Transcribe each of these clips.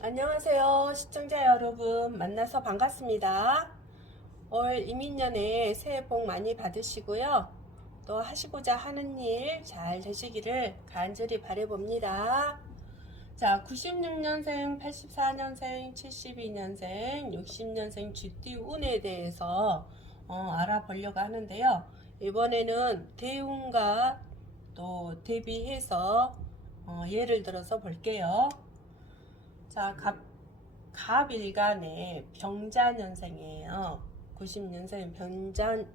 안녕하세요. 시청자 여러분 만나서 반갑습니다. 올 이민년에 새해 복 많이 받으시고요. 또 하시고자 하는 일 잘 되시기를 간절히 바라봅니다. 자, 96년생, 84년생, 72년생, 60년생 쥐띠 운에 대해서 알아보려고 하는데요. 이번에는 대운과 또 대비해서 예를 들어서 볼게요. 자, 갑일간의 병자년생이에요. 90년생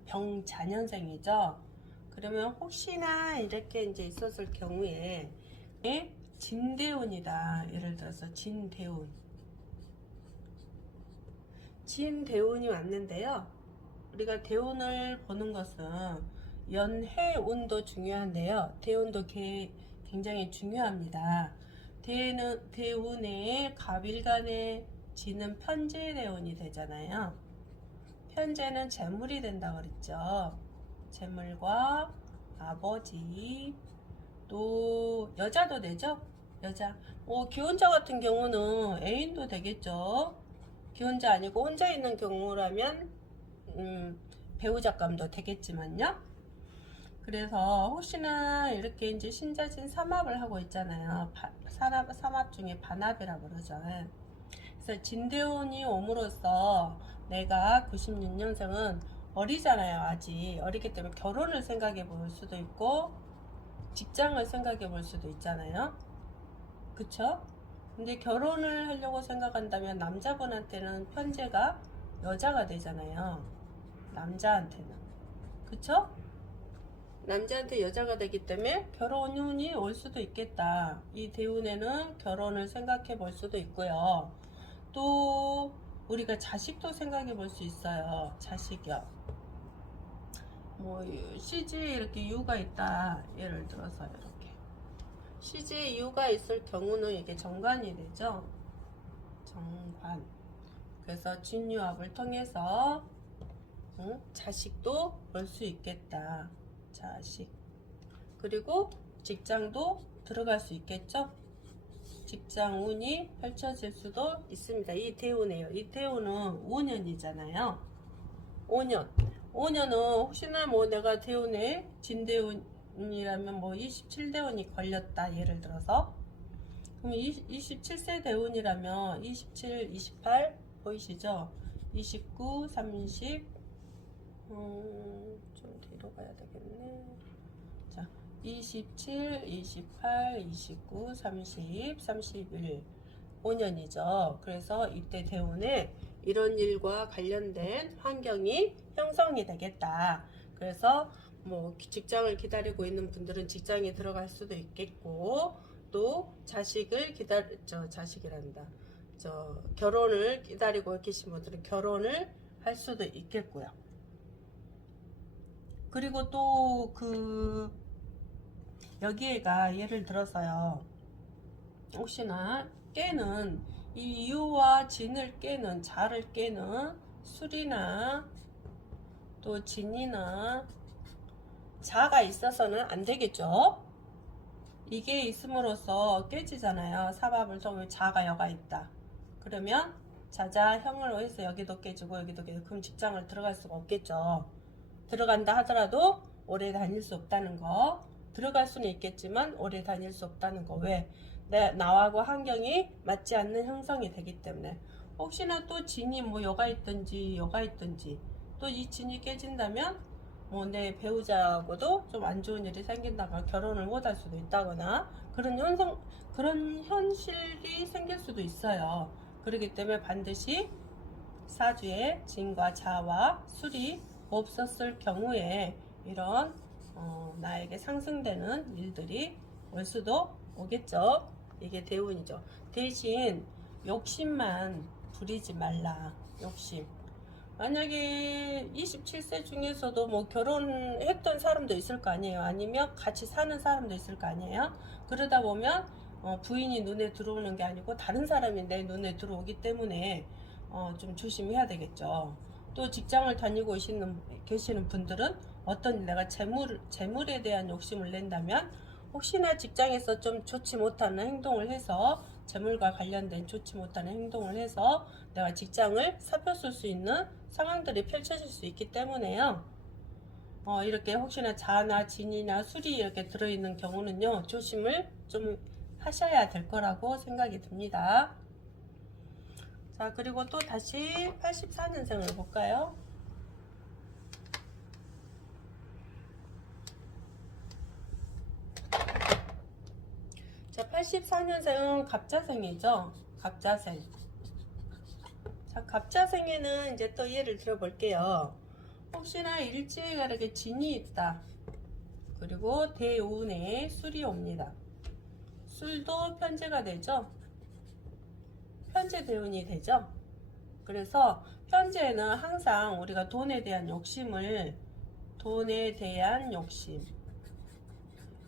병자년생이죠. 그러면 혹시나 이렇게 이제 있었을 경우에 진대운이다. 예를 들어서 진대운이 왔는데요. 우리가 대운을 보는 것은 연해운도 중요한데요. 대운도 굉장히 중요합니다. 대운에 갑일간에 지는 편재대운이 되잖아요. 편재는 재물이 된다 그랬죠. 재물과 아버지, 또 여자도 되죠. 여자. 기혼자 같은 경우는 애인도 되겠죠. 기혼자 아니고 혼자 있는 경우라면 배우자감도 되겠지만요. 그래서 혹시나 이렇게 이제 신자진 삼합을 하고 있잖아요. 삼합 중에 반합이라고 그러죠. 그래서 진대운이 옴으로써 내가 96년생은 어리잖아요. 아직 어리기 때문에 결혼을 생각해 볼 수도 있고 직장을 생각해 볼 수도 있잖아요. 그쵸? 근데 결혼을 하려고 생각한다면 남자분한테는 편제가 여자가 되잖아요. 남자한테는. 그쵸? 남자한테 여자가 되기 때문에 결혼운이 올 수도 있겠다. 이 대운에는 결혼을 생각해 볼 수도 있고요. 또 우리가 자식도 생각해 볼 수 있어요. 자식이요. 시지에 이렇게 이유가 있다. 예를 들어서 이렇게 시지에 이유가 있을 경우는 이게 정관이 되죠. 정관. 그래서 진유합을 통해서 자식도 볼 수 있겠다. 자식. 그리고 직장도 들어갈 수 있겠죠. 직장 운이 펼쳐질 수도 있습니다. 이 대운이에요. 이 대운은 5년이잖아요. 5년. 5년은 혹시나 내가 대운에 진대운이라면 27대운이 걸렸다. 예를 들어서. 그럼 27세 대운이라면 27, 28 보이시죠? 29, 30 좀 뒤로 가야 되겠네. 자, 27, 28, 29, 30, 31 5년이죠. 그래서 이때 대운에 이런 일과 관련된 환경이 형성이 되겠다. 그래서 직장을 기다리고 있는 분들은 직장에 들어갈 수도 있겠고, 또 자식을 자식이란다. 결혼을 기다리고 계신 분들은 결혼을 할 수도 있겠고요. 그리고 또 여기에가 예를 들어서요. 혹시나 깨는 이 이유와 진을 깨는 자를 깨는 술이나 또 진이나 자가 있어서는 안 되겠죠. 이게 있음으로써 깨지잖아요. 사밥을 통해 자가 여가 있다. 그러면 자자 형을 해서 여기도 깨지고 여기도 깨지고 그럼 직장을 들어갈 수가 없겠죠. 들어간다 하더라도 오래 다닐 수 없다는 거. 들어갈 수는 있겠지만 오래 다닐 수 없다는 거. 왜? 나하고 환경이 맞지 않는 형성이 되기 때문에. 혹시나 또 진이 여가 있든지 또 이 진이 깨진다면 내 배우자하고도 좀 안 좋은 일이 생긴다거나 결혼을 못 할 수도 있다거나 그런 현실이 생길 수도 있어요. 그렇기 때문에 반드시 사주에 진과 자와 술이 없었을 경우에 이런 나에게 상승되는 일들이 올 수도 오겠죠. 이게 대운이죠. 대신 욕심만 부리지 말라. 욕심. 만약에 27세 중에서도 결혼했던 사람도 있을 거 아니에요. 아니면 같이 사는 사람도 있을 거 아니에요. 그러다 보면 부인이 눈에 들어오는 게 아니고 다른 사람이 내 눈에 들어오기 때문에 좀 조심해야 되겠죠. 또 직장을 다니고 계시는 분들은 어떤 내가 재물에 대한 욕심을 낸다면 혹시나 직장에서 좀 좋지 못한 행동을 해서 재물과 관련된 좋지 못한 행동을 해서 내가 직장을 사표 쓸 수 있는 상황들이 펼쳐질 수 있기 때문에요. 이렇게 혹시나 자나 진이나 술이 이렇게 들어있는 경우는요, 조심을 좀 하셔야 될 거라고 생각이 듭니다. 자, 그리고 또 다시 84년생을 볼까요? 자, 84년생은 갑자생이죠. 갑자생. 자, 갑자생에는 이제 또 예를 들어 볼게요. 혹시나 일지가 이렇게 진이 있다. 그리고 대운에 술이 옵니다. 술도 편제가 되죠. 편제 대운이 되죠. 그래서 편제는 항상 우리가 돈에 대한 욕심을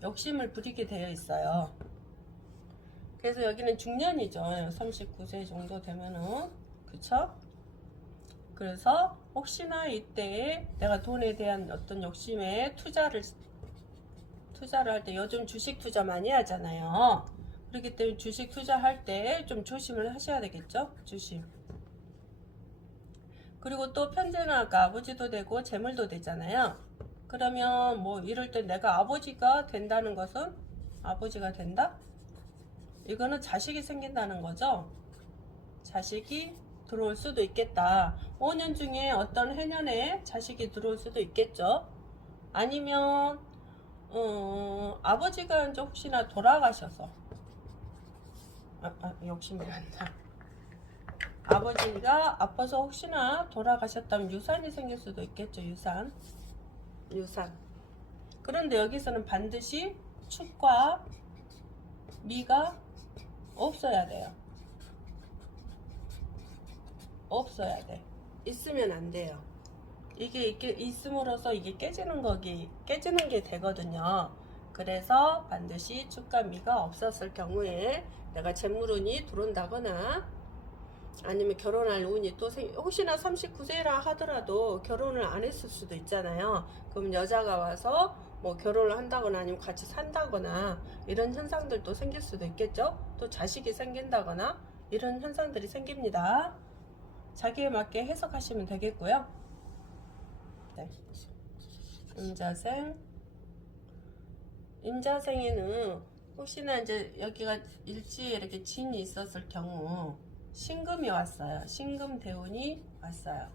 욕심을 부리게 되어 있어요. 그래서 여기는 중년이죠. 39세 정도 되면은, 그쵸? 그래서 혹시나 이때 내가 돈에 대한 어떤 욕심에 투자를 할 때, 요즘 주식 투자 많이 하잖아요. 그렇기 때문에 주식 투자할 때 좀 조심을 하셔야 되겠죠? 조심. 그리고 또 편제는 아까 아버지도 되고 재물도 되잖아요. 그러면 뭐 이럴 때 내가 아버지가 된다는 것은, 아버지가 된다? 이거는 자식이 생긴다는 거죠. 자식이 들어올 수도 있겠다. 5년 중에 어떤 해년에 자식이 들어올 수도 있겠죠. 아니면 아버지가 이제 혹시나 돌아가셔서 욕심이 난다. 아버지가 아파서 혹시나 돌아가셨다면 유산이 생길 수도 있겠죠. 유산. 그런데 여기서는 반드시 축과 미가 없어야 돼요. 없어야 돼. 있으면 안 돼요. 이게 있음으로써 이게 깨지는 게 되거든요. 그래서 반드시 축과 미가 없었을 경우에 내가 재물운이 들어온다거나 아니면 결혼할 운이 또 혹시나 39세라 하더라도 결혼을 안 했을 수도 있잖아요. 그럼 여자가 와서 뭐 결혼을 한다거나 아니면 같이 산다거나 이런 현상들도 생길 수도 있겠죠. 또 자식이 생긴다거나 이런 현상들이 생깁니다. 자기에 맞게 해석하시면 되겠고요. 네. 임자생에는 혹시나 이제 여기가 일지에 이렇게 진이 있었을 경우 신금이 왔어요. 신금대운이 왔어요.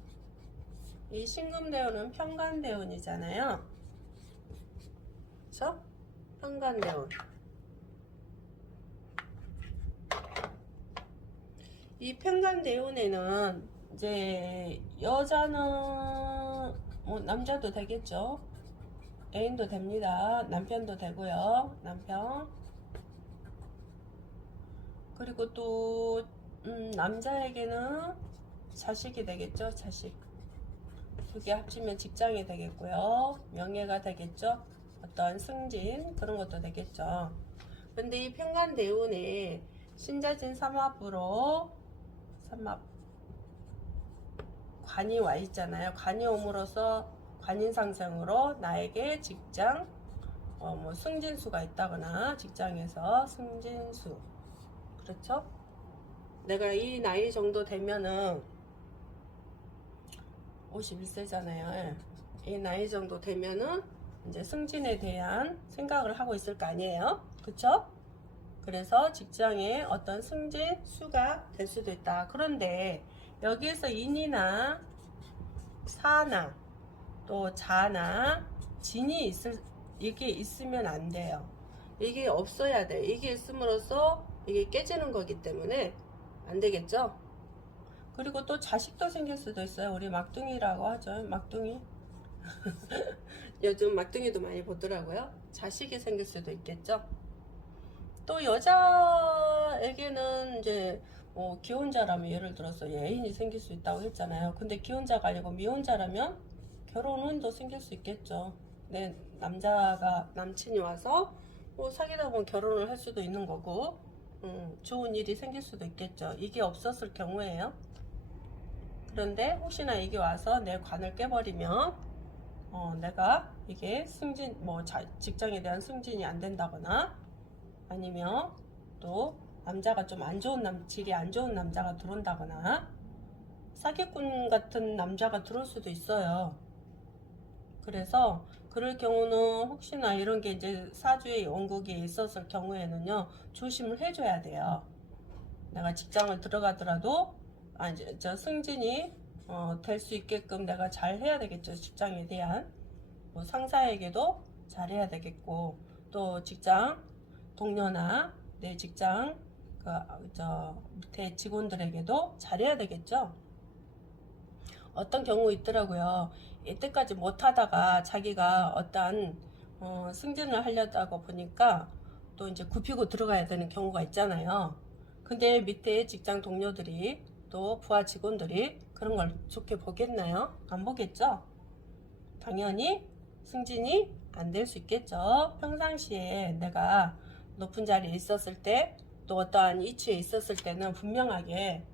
이 신금대운은 편간대운이잖아요. 그쵸? 편간대운. 이 편간대운에는 이제 여자는 뭐 남자도 되겠죠. 애인도 됩니다. 남편도 되고요. 남편. 그리고 또 남자에게는 자식이 되겠죠. 자식. 두 개 합치면 직장이 되겠고요. 명예가 되겠죠. 어떤 승진 그런 것도 되겠죠. 근데 이 편간대운에 신자진 삼합으로 관이 와 있잖아요. 관이 옴으로써 관인상생으로 나에게 직장 뭐 승진수가 있다거나 직장에서 승진수, 그렇죠? 내가 이 나이 정도 되면은 51세잖아요. 이 나이 정도 되면은 이제 승진에 대한 생각을 하고 있을 거 아니에요. 그쵸? 그래서 직장에 어떤 승진수가 될 수도 있다. 그런데 여기에서 인이나 사나 또 자나 진이 이게 있으면 안 돼요. 이게 없어야 돼. 이게 있음으로써 이게 깨지는 거기 때문에 안 되겠죠. 그리고 또 자식도 생길 수도 있어요. 우리 막둥이라고 하죠. 막둥이. 요즘 막둥이도 많이 보더라고요. 자식이 생길 수도 있겠죠. 또 여자에게는 이제 뭐 기혼자라면 예를 들어서 애인이 생길 수 있다고 했잖아요. 근데 기혼자가 아니고 미혼자라면 결혼 운도 생길 수 있겠죠. 내 남친이 와서 뭐 사귀다 보면 결혼을 할 수도 있는 거고, 좋은 일이 생길 수도 있겠죠. 이게 없었을 경우에요. 그런데 혹시나 이게 와서 내 관을 깨버리면 내가 이게 승진 직장에 대한 승진이 안 된다거나 아니면 또 남자가 좀 안 좋은 질이 안 좋은 남자가 들어온다거나 사기꾼 같은 남자가 들어올 수도 있어요. 그래서 그럴 경우는 혹시나 이런 게 이제 사주의 원국에 있었을 경우에는요, 조심을 해줘야 돼요. 내가 직장을 들어가더라도 저 승진이 될 수 있게끔 내가 잘 해야 되겠죠. 직장에 대한 뭐 상사에게도 잘 해야 되겠고, 또 직장 동료나 내 직장 저 밑에 직원들에게도 잘해야 되겠죠. 어떤 경우 있더라고요. 이때까지 못하다가 자기가 어떤 승진을 하려다가 보니까 또 이제 굽히고 들어가야 되는 경우가 있잖아요. 근데 밑에 직장 동료들이 또 부하 직원들이 그런 걸 좋게 보겠나요? 안 보겠죠? 당연히 승진이 안 될 수 있겠죠. 평상시에 내가 높은 자리에 있었을 때, 또 어떠한 위치에 있었을 때는 분명하게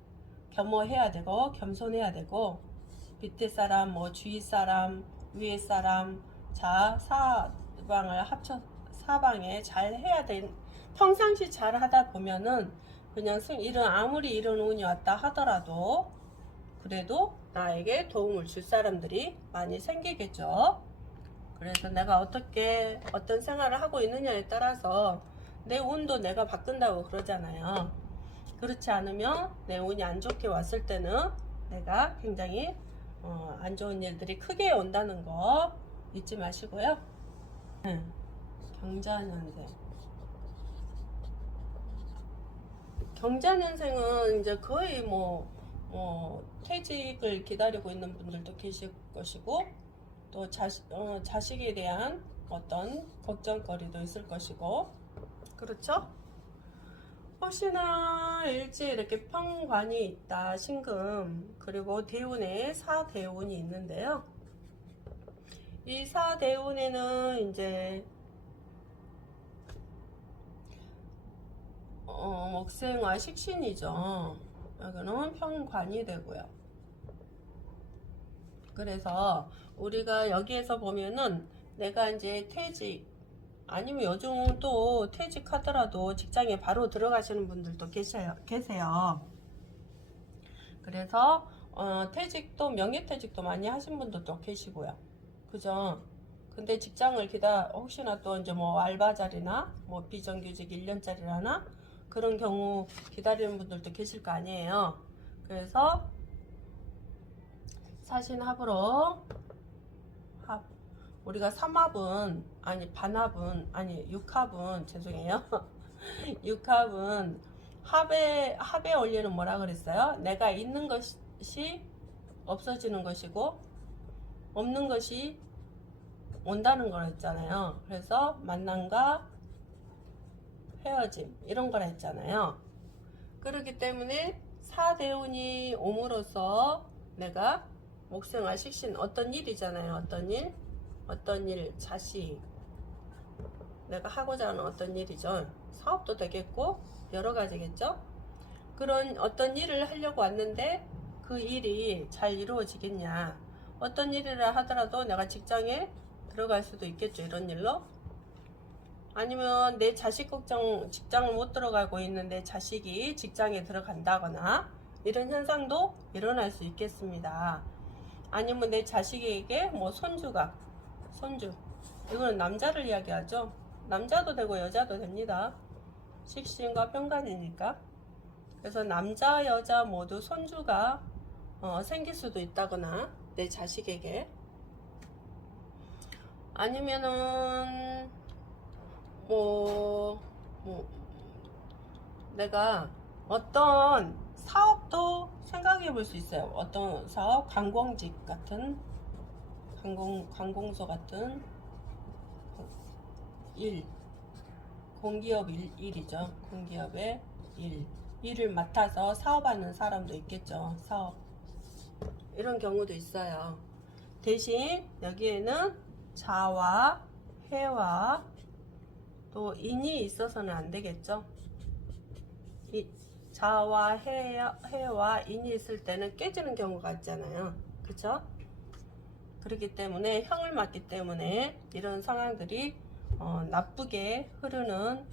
겸허해야 되고 겸손해야 되고, 밑에 사람, 뭐 주위 사람, 위에 사람, 사방을 합쳐 사방에 잘 해야 돼. 평상시 잘 하다 보면은 그냥 아무리 이런 운이 왔다 하더라도 그래도 나에게 도움을 줄 사람들이 많이 생기겠죠. 그래서 내가 어떤 생활을 하고 있느냐에 따라서 내 운도 내가 바꾼다고 그러잖아요. 그렇지 않으면 내 운이 안 좋게 왔을 때는 내가 굉장히 안 좋은 일들이 크게 온다는 거 잊지 마시고요. 경자년생. 경자년생은 이제 거의 퇴직을 기다리고 있는 분들도 계실 것이고, 또 자식에 대한 어떤 걱정거리도 있을 것이고, 그렇죠? 혹시나 일지에 이렇게 평관이 있다, 신금, 그리고 대운에 사대운이 있는데요. 이 사대운에는 이제 목생화 식신이죠. 여기는 평관이 되고요. 그래서 우리가 여기에서 보면은 내가 이제 퇴직, 아니면 요즘 또 퇴직하더라도 직장에 바로 들어가시는 분들도 계세요. 그래서 퇴직도 명예퇴직도 많이 하신 분들도 계시고요. 그죠? 근데 직장을 혹시나 또 이제 뭐 알바 자리나 뭐 비정규직 1년짜리라나 그런 경우 기다리는 분들도 계실 거 아니에요. 그래서 사신합으로 우리가 삼합은 육합은 죄송해요. 육합은 합의 원리는 뭐라 그랬어요? 내가 있는 것이 없어지는 것이고 없는 것이 온다는 걸 했잖아요. 그래서 만남과 헤어짐 이런 걸 했잖아요. 그렇기 때문에 사대운이 옴으로써 내가 목생화 식신 어떤 일이잖아요. 어떤 일, 자식, 내가 하고자 하는 어떤 일이죠. 사업도 되겠고 여러 가지겠죠. 그런 어떤 일을 하려고 왔는데 그 일이 잘 이루어지겠냐. 어떤 일이라 하더라도 내가 직장에 들어갈 수도 있겠죠. 이런 일로. 아니면 내 자식 걱정, 직장을 못 들어가고 있는데 자식이 직장에 들어간다거나 이런 현상도 일어날 수 있겠습니다. 아니면 내 자식에게 뭐 손주 이거는 남자를 이야기하죠. 남자도 되고 여자도 됩니다. 식신과 평관이니까. 그래서 남자 여자 모두 손주가 생길 수도 있다거나 내 자식에게, 아니면은 내가 어떤 사업도 생각해 볼 수 있어요. 어떤 사업, 관공직 같은 관공서 같은 일, 공기업 일이죠. 공기업의 일을 맡아서 사업하는 사람도 있겠죠. 사업 이런 경우도 있어요. 대신 여기에는 자와 해와 또 인이 있어서는 안 되겠죠. 자와 해와 인이 있을 때는 깨지는 경우가 있잖아요. 그쵸? 그렇기 때문에 형을 맞기 때문에 이런 상황들이 나쁘게 흐르는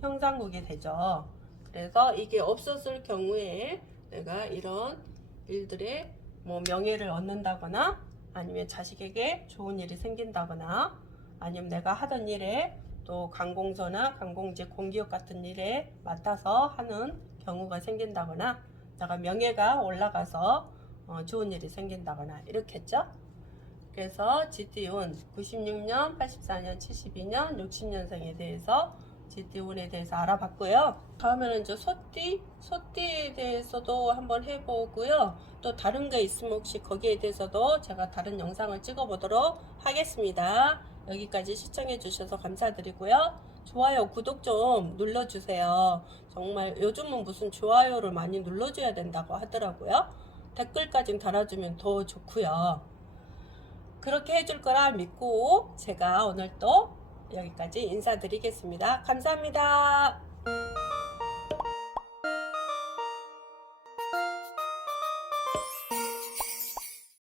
형상국이 되죠. 그래서 이게 없었을 경우에 내가 이런 일들에 뭐 명예를 얻는다거나 아니면 자식에게 좋은 일이 생긴다거나 아니면 내가 하던 일에 또 관공서나 관공지 공기업 같은 일에 맡아서 하는 경우가 생긴다거나 내가 명예가 올라가서 좋은 일이 생긴다거나 이렇게 했죠. 그래서 GT운 96년, 84년, 72년, 60년생에 대해서 GT운에 대해서 알아봤고요. 다음에는 이제 소띠에 대해서도 한번 해보고요. 또 다른 게 있으면 혹시 거기에 대해서도 제가 다른 영상을 찍어 보도록 하겠습니다. 여기까지 시청해 주셔서 감사드리고요. 좋아요, 구독 좀 눌러주세요. 정말 요즘은 무슨 좋아요를 많이 눌러줘야 된다고 하더라고요. 댓글까지 달아주면 더 좋고요. 그렇게 해줄 거라 믿고 제가 오늘 또 여기까지 인사드리겠습니다. 감사합니다.